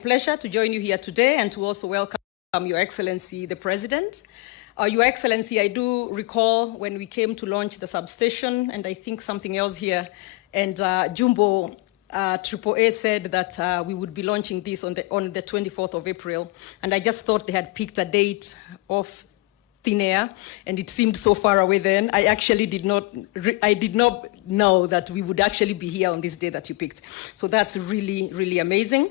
Pleasure to join you here today and to also welcome Your Excellency, the President. Your Excellency, I do recall when we came to launch the substation, and I think something else here, and Jumbo AAA said that we would be launching this on the 24th of April, and I just thought they had picked a date off thin air, and it seemed so far away then. I actually did not know that we would actually be here on this day that you picked. So that's really, really amazing.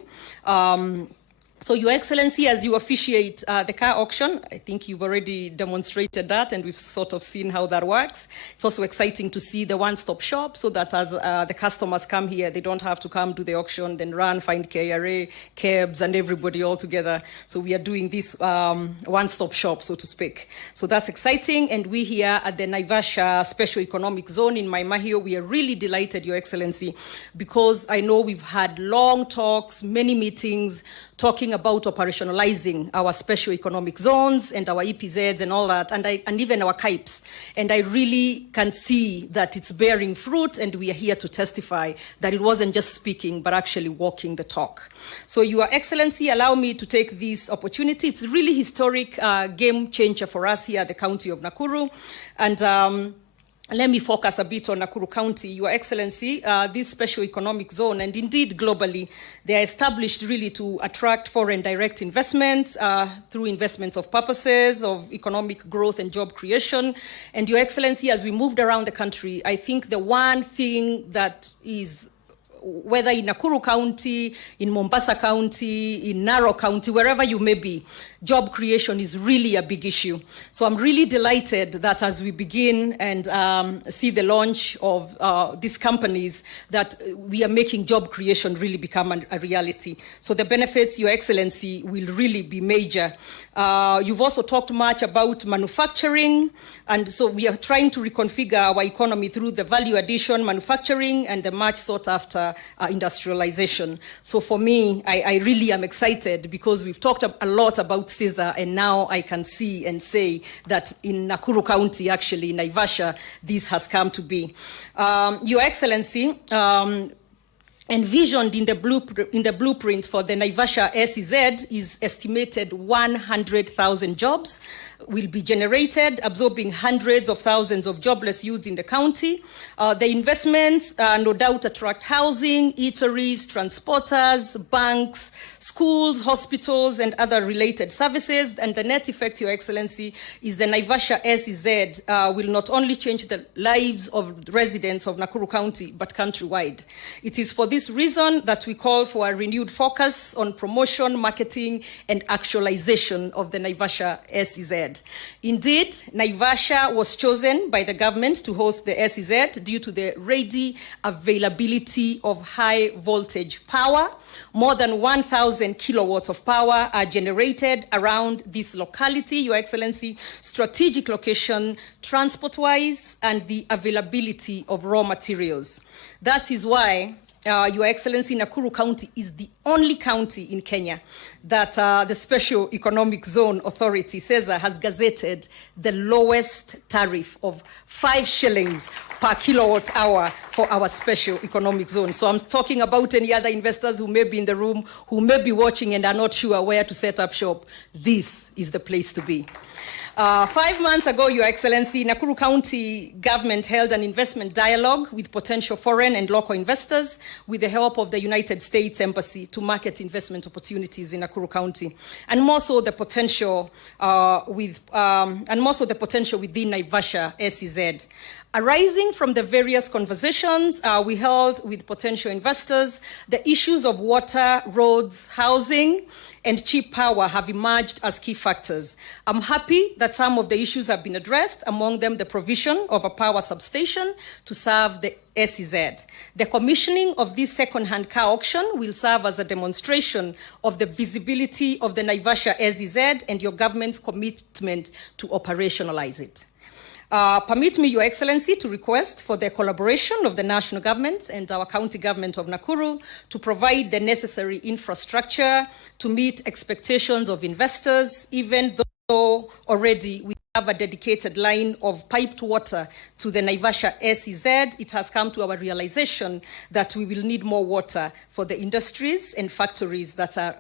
So Your Excellency, as you officiate the car auction, I think you've already demonstrated that, and we've sort of seen how that works. It's also exciting to see the one-stop shop so that as the customers come here, they don't have to come to the auction, then run, find KRA, cabs, and everybody all together. So we are doing this one-stop shop, so to speak. So that's exciting, and we here at the Naivasha Special Economic Zone in Mai Mahiu, we are really delighted, Your Excellency, because I know we've had long talks, many meetings, talking about operationalizing our special economic zones and our EPZs and all that, and even our CAIPs. And I really can see that it's bearing fruit, and we are here to testify that it wasn't just speaking, but actually walking the talk. So Your Excellency, allow me to take this opportunity. It's a really historic game changer for us here at the County of Nakuru. And let me focus a bit on Nakuru County. Your Excellency, this special economic zone, and indeed globally, they are established really to attract foreign direct investments through investments of purposes, of economic growth and job creation. And Your Excellency, as we moved around the country, I think the one thing that is, whether in Nakuru County, in Mombasa County, in Narok County, wherever you may be, job creation is really a big issue. So I'm really delighted that as we begin and see the launch of these companies, that we are making job creation really become a reality. So the benefits, Your Excellency, will really be major. You've also talked much about manufacturing, and so we are trying to reconfigure our economy through the value addition, manufacturing, and the much sought after industrialization. So for me, I really am excited because we've talked a lot about CISA, and now I can see and say that in Nakuru County, actually, Naivasha, this has come to be. Your Excellency, envisioned in the blueprint for the Naivasha SEZ is estimated 100,000 jobs will be generated, absorbing hundreds of thousands of jobless youths in the county. The investments no doubt attract housing, eateries, transporters, banks, schools, hospitals, and other related services. And the net effect, Your Excellency, is the Naivasha SEZ will not only change the lives of residents of Nakuru County, but countrywide. It is for this reason that we call for a renewed focus on promotion, marketing, and actualization of the Naivasha SEZ. Indeed, Naivasha was chosen by the government to host the SEZ due to the ready availability of high voltage power. More than 1,000 kilowatts of power are generated around this locality, Your Excellency, strategic location, transport-wise, and the availability of raw materials. That is why Your Excellency, Nakuru County is the only county in Kenya that the Special Economic Zone Authority, CESA, has gazetted the lowest tariff of 5 shillings per kilowatt hour for our Special Economic Zone. So I'm talking about any other investors who may be in the room, who may be watching and are not sure where to set up shop. This is the place to be. 5 months ago, Your Excellency, Nakuru County government held an investment dialogue with potential foreign and local investors with the help of the United States Embassy to market investment opportunities in Nakuru County, and more so the potential within Naivasha SEZ. Arising from the various conversations we held with potential investors, the issues of water, roads, housing, and cheap power have emerged as key factors. I'm happy that some of the issues have been addressed, among them the provision of a power substation to serve the SEZ. The commissioning of this second-hand car auction will serve as a demonstration of the visibility of the Naivasha SEZ and your government's commitment to operationalize it. Permit me, Your Excellency, to request for the collaboration of the national government and our county government of Nakuru to provide the necessary infrastructure to meet expectations of investors, even though already we have a dedicated line of piped water to the Naivasha SEZ. It has come to our realization that we will need more water for the industries and factories that are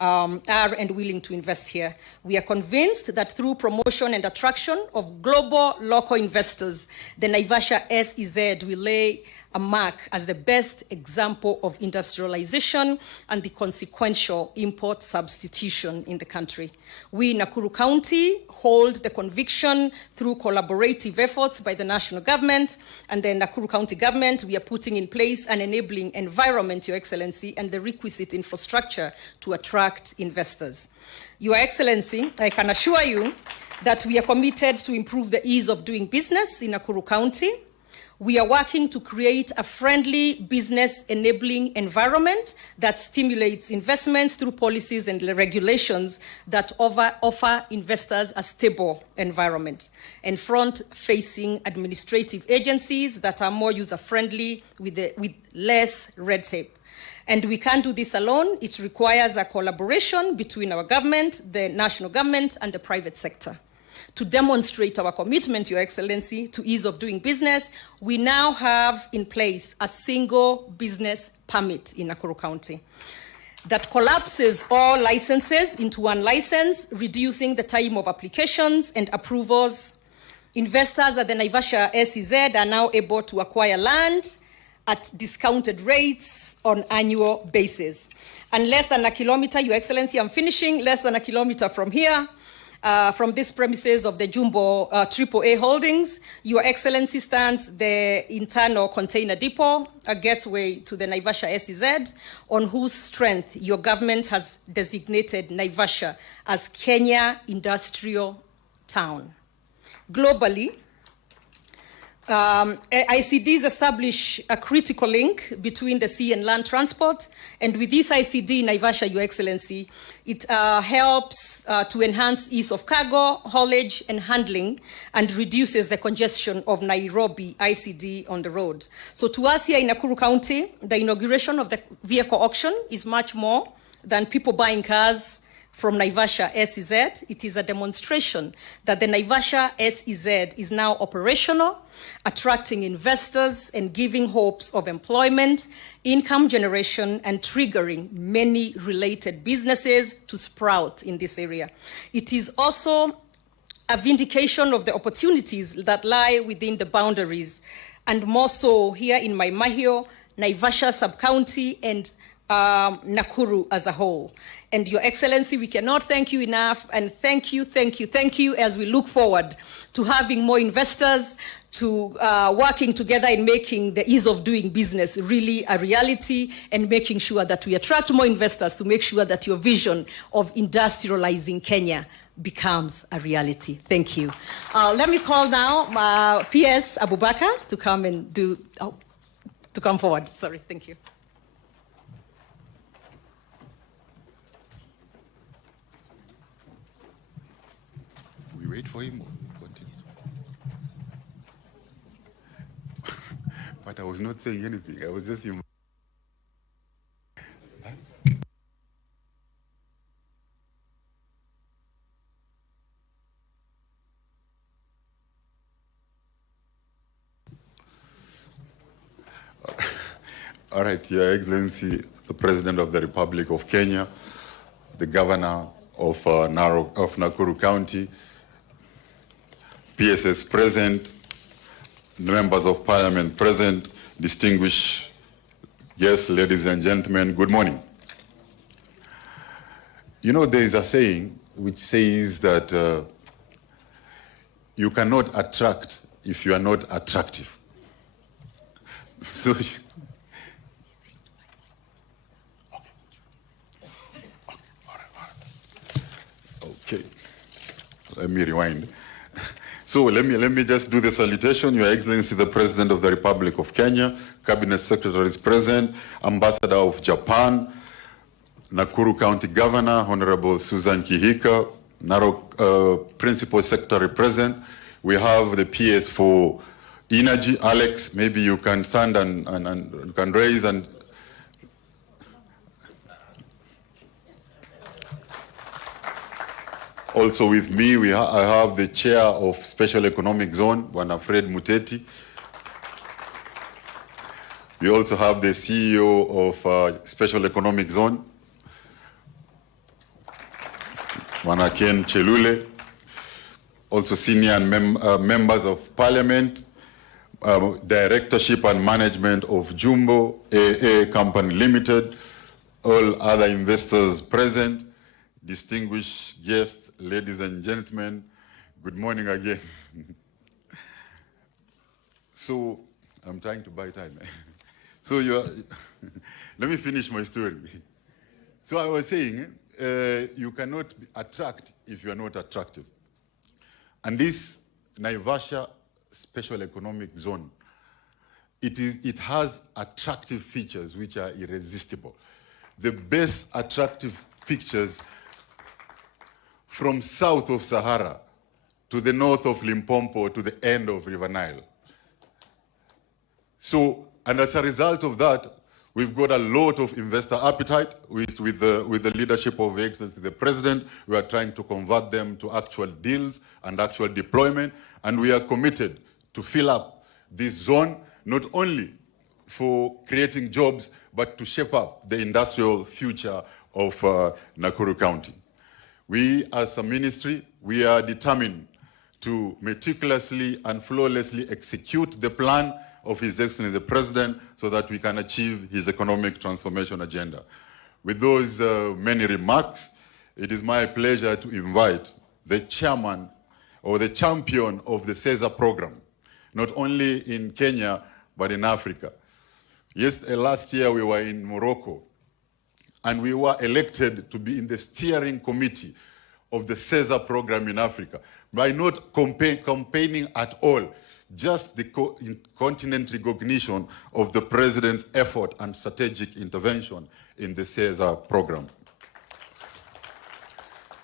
are and willing to invest here. We are convinced that through promotion and attraction of global local investors, the Naivasha SEZ will lay a mark as the best example of industrialization and the consequential import substitution in the country. We in Nakuru County hold the conviction through collaborative efforts by the national government and the Nakuru County government. We are putting in place an enabling environment, Your Excellency, and the requisite infrastructure to attract investors. Your Excellency, I can assure you that we are committed to improve the ease of doing business in Nakuru County. We are working to create a friendly business enabling environment that stimulates investments through policies and regulations that offer investors a stable environment, and front-facing administrative agencies that are more user-friendly with less red tape. And we can't do this alone. It requires a collaboration between our government, the national government, and the private sector. To demonstrate our commitment, Your Excellency, to ease of doing business, we now have in place a single business permit in Nakuru County that collapses all licenses into one license, reducing the time of applications and approvals. Investors at the Naivasha SEZ are now able to acquire land at discounted rates on annual basis. And less than a kilometer, Your Excellency, I'm finishing, less than a kilometer from here, from these premises of the Jumbo AAA Holdings, Your Excellency, stands the internal container depot, a gateway to the Naivasha SEZ, on whose strength your government has designated Naivasha as Kenya Industrial Town. Globally, ICDs establish a critical link between the sea and land transport, and with this ICD, Naivasha, Your Excellency, it helps to enhance ease of cargo, haulage, and handling, and reduces the congestion of Nairobi ICD on the road. So to us here in Nakuru County, the inauguration of the vehicle auction is much more than people buying cars from Naivasha SEZ. It is a demonstration that the Naivasha SEZ is now operational, attracting investors and giving hopes of employment, income generation, and triggering many related businesses to sprout in this area. It is also a vindication of the opportunities that lie within the boundaries, and more so here in Maimahio, Naivasha sub-county, and Nakuru as a whole. And Your Excellency, we cannot thank you enough, and thank you as we look forward to having more investors, to working together in making the ease of doing business really a reality, and making sure that we attract more investors to make sure that your vision of industrializing Kenya becomes a reality. Thank you. Let me call now PS Abubakar to come and to come forward. Sorry, thank you. We wait for him. But I was not saying anything. I was just. All right, Your Excellency, the President of the Republic of Kenya, the Governor of Nakuru County, PSS present, members of Parliament present, distinguished guests, ladies and gentlemen, good morning. You know, there is a saying which says that you cannot attract if you are not attractive. So, okay, let me rewind. So let me just do the salutation. Your Excellency, the President of the Republic of Kenya, Cabinet Secretaries present, Ambassador of Japan, Nakuru County Governor, Honorable Susan Kihika, Narok Principal Secretary present. We have the PS for Energy, Alex, maybe you can stand and can raise and also with me, I have the Chair of Special Economic Zone, Bwana Fred Muteti. We also have the CEO of Special Economic Zone, Wanaken Chelule, also senior and members of parliament, directorship and management of Jumbo AA Company Limited, all other investors present, distinguished guests, ladies and gentlemen, good morning again. So, I'm trying to buy time. So let me finish my story. So I was saying, you cannot attract if you are not attractive. And this Naivasha Special Economic Zone, it has attractive features which are irresistible. The best attractive features from south of Sahara to the north of Limpopo to the end of River Nile. So, and as a result of that, we've got a lot of investor appetite with the leadership of Excellency the President. We are trying to convert them to actual deals and actual deployment, and we are committed to fill up this zone, not only for creating jobs, but to shape up the industrial future of Nakuru County. We, as a ministry, we are determined to meticulously and flawlessly execute the plan of His Excellency the President so that we can achieve his economic transformation agenda. With those many remarks, it is my pleasure to invite the chairman or the champion of the CESA program, not only in Kenya, but in Africa. Yes, last year we were in Morocco, and we were elected to be in the steering committee of the CESA program in Africa by not campaigning at all, just the continent recognition of the President's effort and strategic intervention in the CESA program.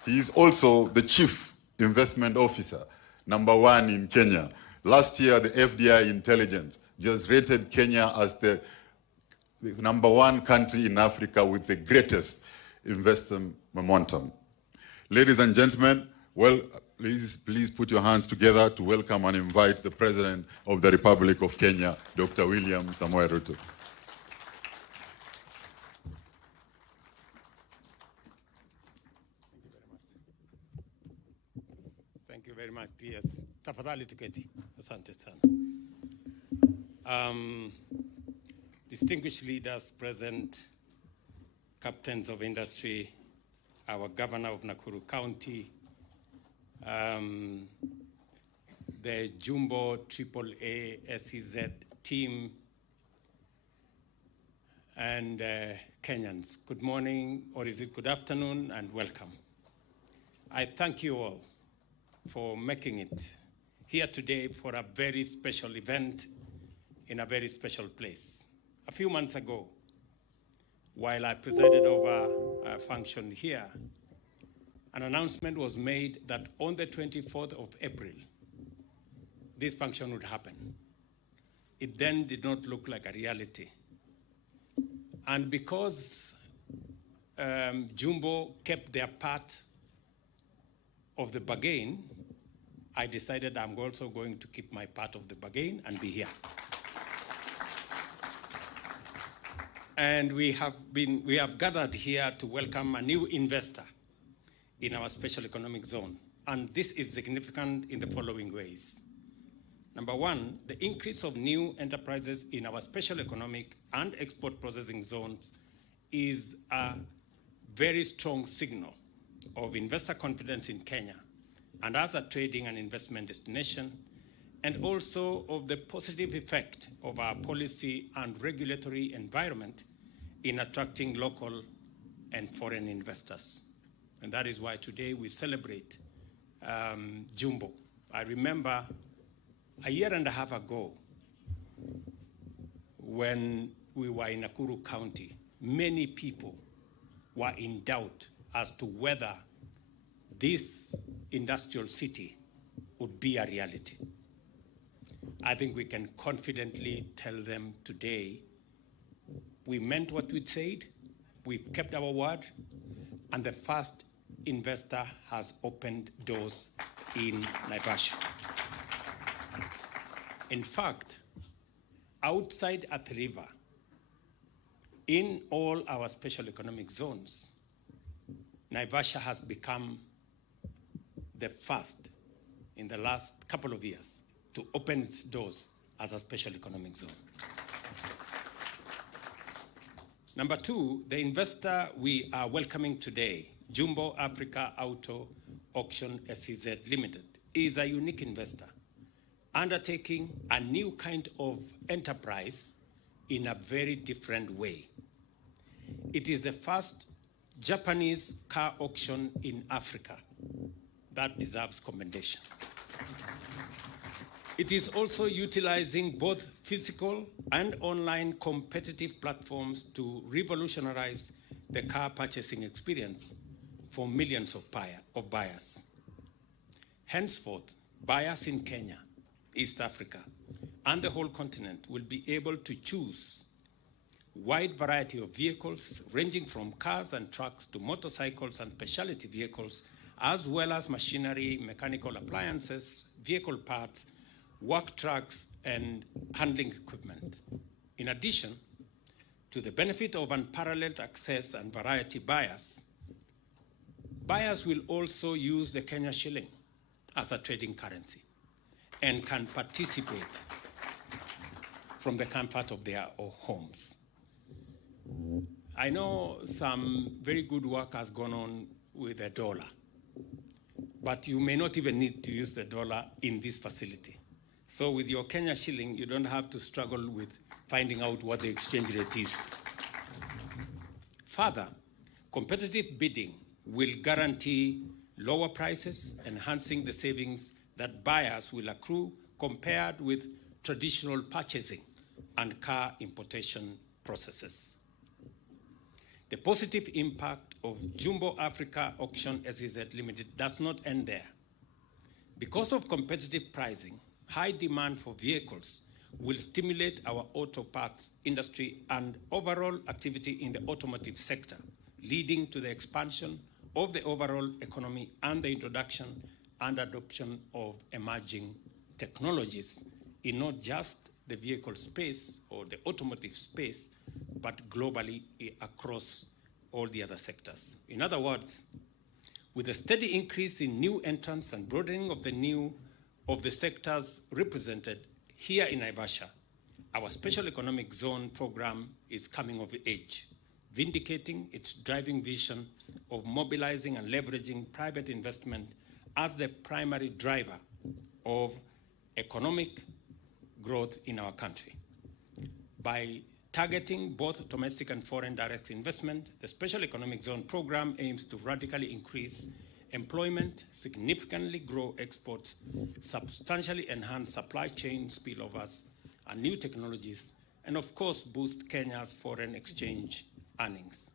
He is also the Chief Investment Officer, #1 in Kenya. Last year, the FDI Intelligence just rated Kenya as the #1 country in Africa with the greatest investment momentum. Ladies and gentlemen, well, please put your hands together to welcome and invite the President of the Republic of Kenya, Dr. William Samoei Ruto. Thank you very much, PS. Tafadhali tuketi. Asante sana. Distinguished leaders present, captains of industry, our governor of Nakuru County, the Jumbo AAA SEZ team, and Kenyans. Good morning, or is it good afternoon, and welcome. I thank you all for making it here today for a very special event in a very special place. A few months ago, while I presided over a function here, an announcement was made that on the 24th of April, this function would happen. It then did not look like a reality. And because Jumbo kept their part of the bargain, I decided I'm also going to keep my part of the bargain and be here. And we have gathered here to welcome a new investor in our special economic zone. And this is significant in the following ways. #1, the increase of new enterprises in our special economic and export processing zones is a very strong signal of investor confidence in Kenya and as a trading and investment destination, and also of the positive effect of our policy and regulatory environment in attracting local and foreign investors. And that is why today we celebrate Jumbo. I remember a year and a half ago when we were in Nakuru County, many people were in doubt as to whether this industrial city would be a reality. I think we can confidently tell them today we meant what we said, we've kept our word, and the first investor has opened doors in Naivasha. In fact, outside Athi River, in all our special economic zones, Naivasha has become the first in the last couple of years to open its doors as a special economic zone. Number two, the investor we are welcoming today, Jumbo Africa Auto Auction SEZ Limited, is a unique investor undertaking a new kind of enterprise in a very different way. It is the first Japanese car auction in Africa. That deserves commendation. It is also utilizing both physical and online competitive platforms to revolutionize the car purchasing experience for millions of buyers. Henceforth, buyers in Kenya, East Africa, and the whole continent will be able to choose a wide variety of vehicles ranging from cars and trucks to motorcycles and specialty vehicles, as well as machinery, mechanical appliances, vehicle parts, work trucks, and handling equipment. In addition to the benefit of unparalleled access and variety, buyers will also use the Kenya shilling as a trading currency and can participate from the comfort of their homes. I know some very good work has gone on with the dollar, but you may not even need to use the dollar in this facility. So with your Kenya shilling, you don't have to struggle with finding out what the exchange rate is. Further, competitive bidding will guarantee lower prices, enhancing the savings that buyers will accrue compared with traditional purchasing and car importation processes. The positive impact of Jumbo Africa Auction SEZ Limited does not end there. Because of competitive pricing, high demand for vehicles will stimulate our auto parts industry and overall activity in the automotive sector, leading to the expansion of the overall economy and the introduction and adoption of emerging technologies in not just the vehicle space or the automotive space, but globally across all the other sectors. In other words, with a steady increase in new entrants and broadening of the sectors represented here in Naivasha, our special economic zone program is coming of age, vindicating its driving vision of mobilizing and leveraging private investment as the primary driver of economic growth in our country. By targeting both domestic and foreign direct investment, the Special Economic Zone program aims to radically increase employment, significantly grow exports, substantially enhance supply chain spillovers and new technologies, and of course boost Kenya's foreign exchange earnings.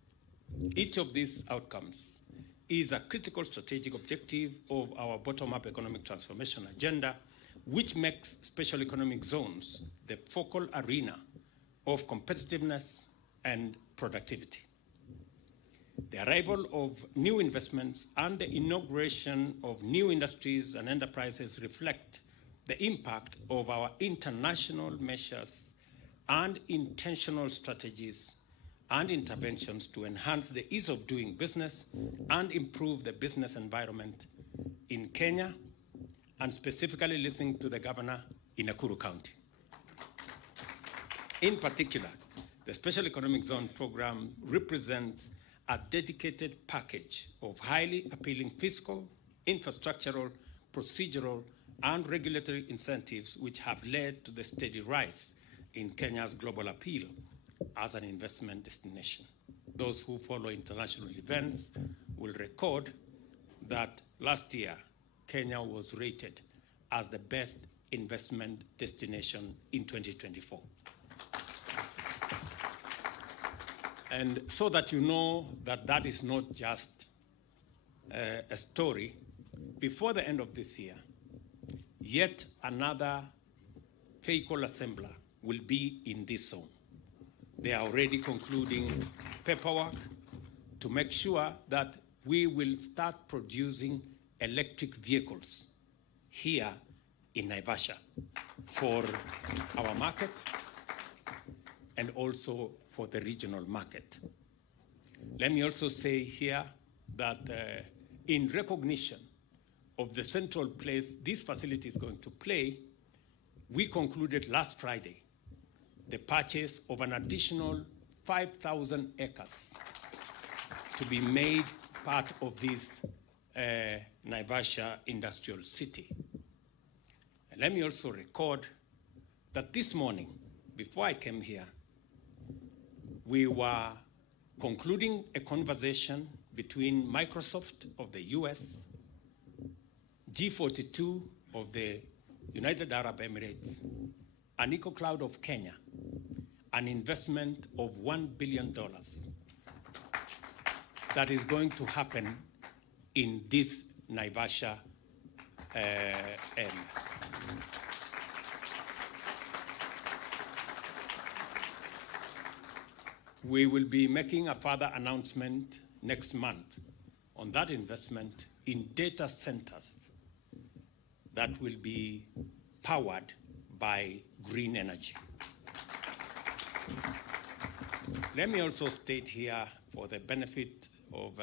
Each of these outcomes is a critical strategic objective of our bottom-up economic transformation agenda, which makes special economic zones the focal arena of competitiveness and productivity. The arrival of new investments and the inauguration of new industries and enterprises reflect the impact of our international measures and intentional strategies and interventions to enhance the ease of doing business and improve the business environment in Kenya, and specifically listening to the governor in Nakuru County. In particular, the Special Economic Zone program represents a dedicated package of highly appealing fiscal, infrastructural, procedural, and regulatory incentives which have led to the steady rise in Kenya's global appeal as an investment destination. Those who follow international events will record that last year, Kenya was rated as the best investment destination in 2024. And so that you know that that is not just a story, before the end of this year, yet another vehicle assembler will be in this zone. They are already concluding paperwork to make sure that we will start producing electric vehicles here in Naivasha for our market and also for the regional market. Let me also say here that in recognition of the central place this facility is going to play, we concluded last Friday the purchase of an additional 5,000 acres to be made part of this Naivasha industrial city. And let me also record that this morning, before I came here, we were concluding a conversation between Microsoft of the US, G42 of the United Arab Emirates, and EcoCloud of Kenya, an investment of $1 billion that is going to happen in this Naivasha area. We will be making a further announcement next month on that investment in data centers that will be powered by green energy. Let me also state here, for the benefit of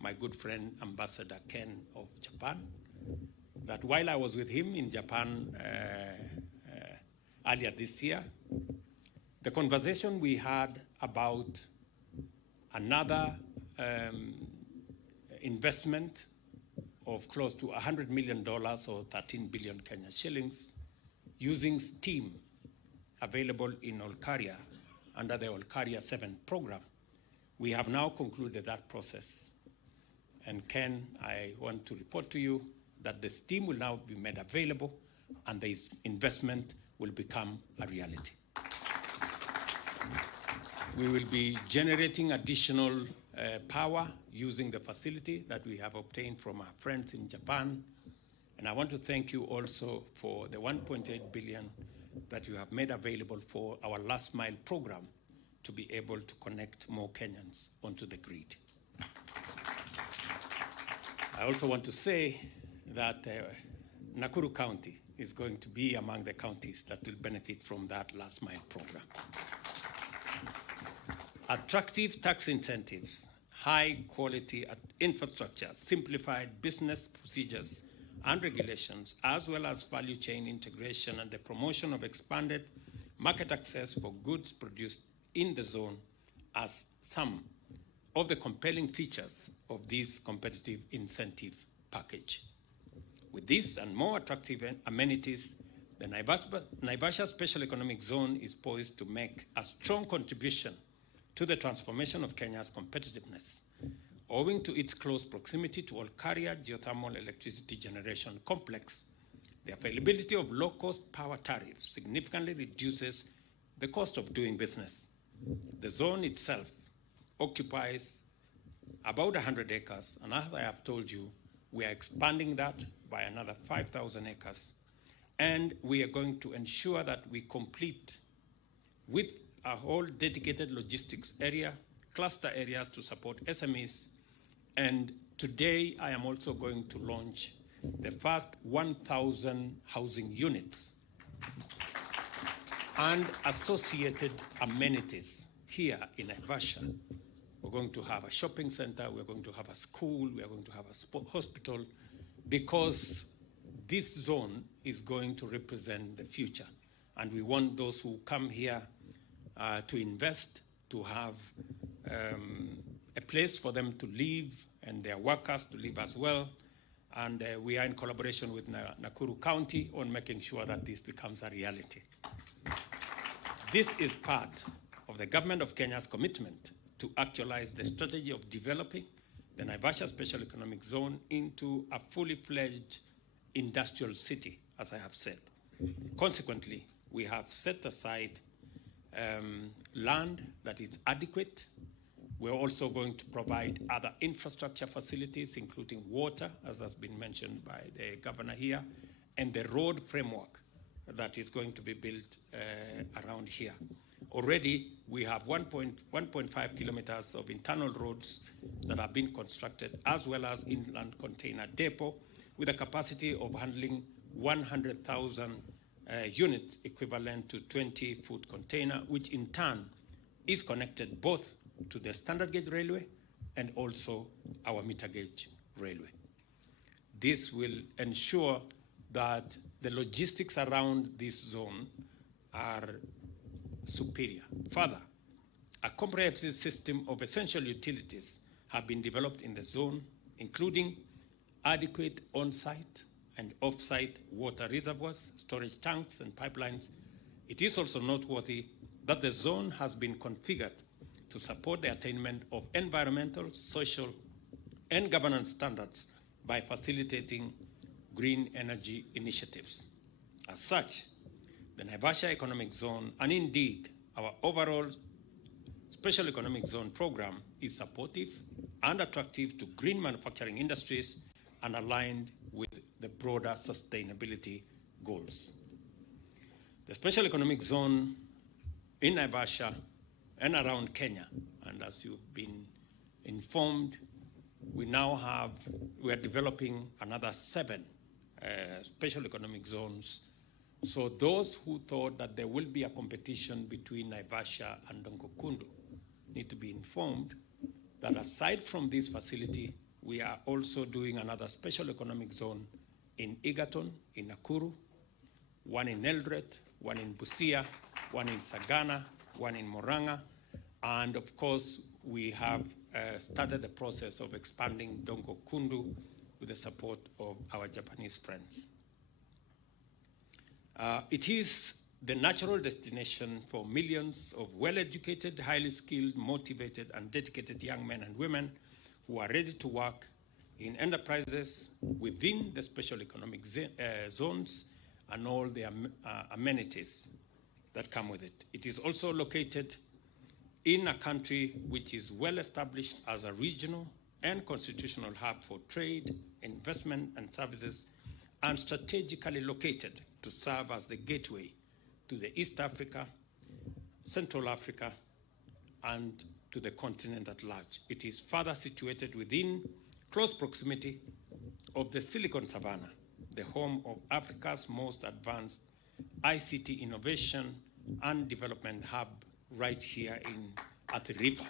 my good friend Ambassador Ken of Japan, that while I was with him in Japan earlier this year, the conversation we had about another investment of close to $100 million or 13 billion Kenyan shillings using steam available in Olkaria under the Olkaria 7 program. We have now concluded that process. And Ken, I want to report to you that the steam will now be made available and the investment will become a reality. We will be generating additional power using the facility that we have obtained from our friends in Japan. And I want to thank you also for the 1.8 billion that you have made available for our last mile program to be able to connect more Kenyans onto the grid. I also want to say that Nakuru County is going to be among the counties that will benefit from that last mile program. Attractive tax incentives, high quality infrastructure, simplified business procedures and regulations, as well as value chain integration and the promotion of expanded market access for goods produced in the zone as some of the compelling features of this competitive incentive package. With this and more attractive amenities, the Naivasha Special Economic Zone is poised to make a strong contribution to the transformation of Kenya's competitiveness, owing to its close proximity to Olkaria geothermal electricity generation complex. The availability of low-cost power tariffs significantly reduces the cost of doing business. The zone itself occupies about 100 acres, and as I have told you, we are expanding that by another 5,000 acres, and we are going to ensure that we complete with a whole dedicated logistics area, cluster areas to support SMEs, and today I am also going to launch the first 1,000 housing units and associated amenities here in Naivasha. We're going to have a shopping center, we're going to have a school, we are going to have a hospital, because this zone is going to represent the future. And we want those who come here to invest, to have a place for them to live and their workers to live as well. And we are in collaboration with Nakuru County on making sure that this becomes a reality. This is part of the government of Kenya's commitment to actualize the strategy of developing the Naivasha Special Economic Zone into a fully fledged industrial city, as I have said. Consequently, we have set aside land that is adequate. We're also going to provide other infrastructure facilities, including water, as has been mentioned by the governor here, and the road framework that is going to be built around here. Already, we have 1.5 kilometers of internal roads that have been constructed, as well as inland container depot with a capacity of handling 100,000 units equivalent to 20-foot container, which in turn is connected both to the standard gauge railway and also our meter gauge railway. this will ensure that the logistics around this zone are superior. Further, a comprehensive system of essential utilities have been developed in the zone, including adequate on-site and off-site water reservoirs, storage tanks, and pipelines. It is also noteworthy that the zone has been configured to support the attainment of environmental, social, and governance standards by facilitating green energy initiatives. As such, the Naivasha Economic Zone, and indeed our overall Special Economic Zone program, is supportive and attractive to green manufacturing industries and aligned with the broader sustainability goals. The Special Economic Zone in Naivasha and around Kenya, and as you've been informed, we are developing another 7 special economic zones. So those who thought that there will be a competition between Naivasha and Dongokundu need to be informed that aside from this facility, we are also doing another special economic zone in Egerton, in Nakuru, one in Eldoret, one in Busia, one in Sagana, one in Moranga, and of course, we have started the process of expanding Dongokundu with the support of our Japanese friends. It is the natural destination for millions of well-educated, highly skilled, motivated, and dedicated young men and women who are ready to work in enterprises within the special economic zones and all the amenities that come with it. It is also located in a country which is well established as a regional and constitutional hub for trade, investment, and services, and strategically located to serve as the gateway to the East Africa, Central Africa, and to the continent at large. It is further situated within close proximity of the Silicon Savannah, the home of Africa's most advanced ICT innovation and development hub right here at the river.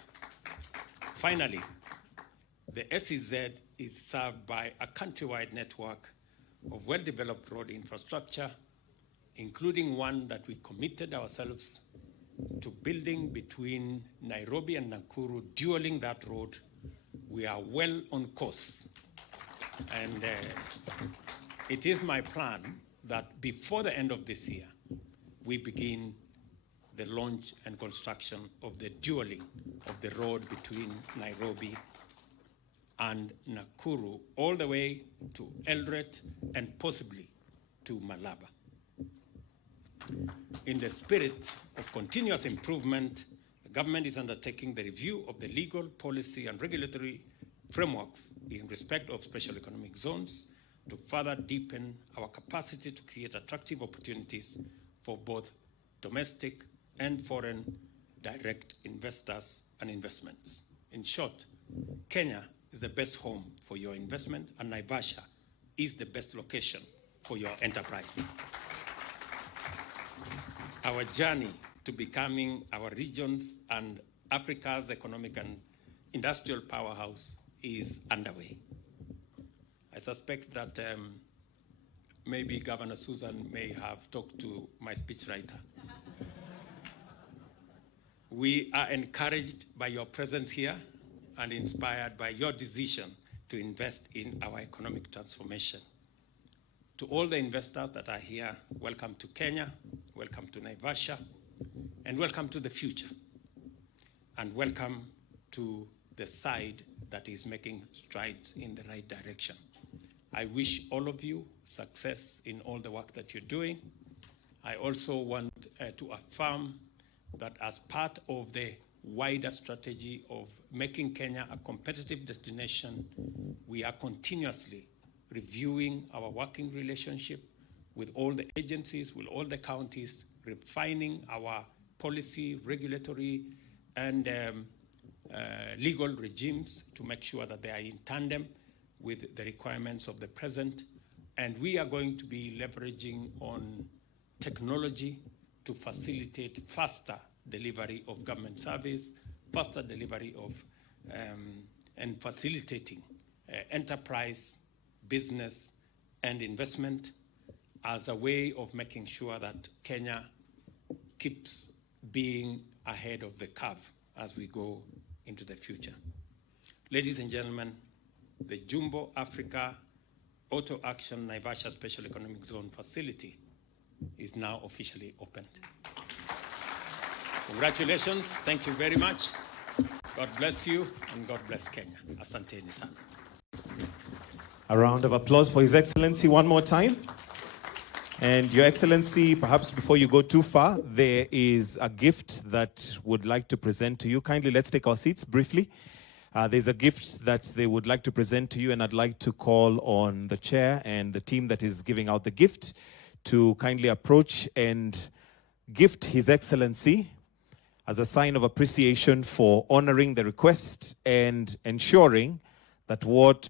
Finally, the SEZ is served by a countrywide network of well-developed road infrastructure, including one that we committed ourselves to building between Nairobi and Nakuru, dualing that road. We are well on course. And it is my plan that before the end of this year, we begin the launch and construction of the dualing of the road between Nairobi and Nakuru, all the way to Eldoret and possibly to Malaba. In the spirit of continuous improvement, the government is undertaking the review of the legal, policy, and regulatory frameworks in respect of special economic zones to further deepen our capacity to create attractive opportunities for both domestic and foreign direct investors and investments. In short, Kenya is the best home for your investment, and Naivasha is the best location for your enterprise. Our journey to becoming our region's and Africa's economic and industrial powerhouse is underway. I suspect that maybe Governor Susan may have talked to my speechwriter. We are encouraged by your presence here and inspired by your decision to invest in our economic transformation. To all the investors that are here, welcome to Kenya, welcome to Naivasha, and welcome to the future. And welcome to the side that is making strides in the right direction. I wish all of you success in all the work that you're doing. I also want to affirm that as part of the wider strategy of making Kenya a competitive destination, we are continuously reviewing our working relationship with all the agencies, with all the counties, refining our policy, regulatory, and legal regimes to make sure that they are in tandem with the requirements of the present. And we are going to be leveraging on technology to facilitate faster delivery of government service, faster delivery of and facilitating enterprise business, and investment as a way of making sure that Kenya keeps being ahead of the curve as we go into the future. Ladies and gentlemen, the Jumbo Africa Auto Action Naivasha Special Economic Zone facility is now officially opened. Congratulations, thank you very much. God bless you and God bless Kenya. Asanteni sana. A round of applause for His Excellency one more time. And Your Excellency, perhaps before you go too far, there is a gift that would like to present to you. Kindly, let's take our seats briefly. There's a gift that they would like to present to you, and I'd like to call on the chair and the team that is giving out the gift to kindly approach and gift His Excellency as a sign of appreciation for honoring the request and ensuring that what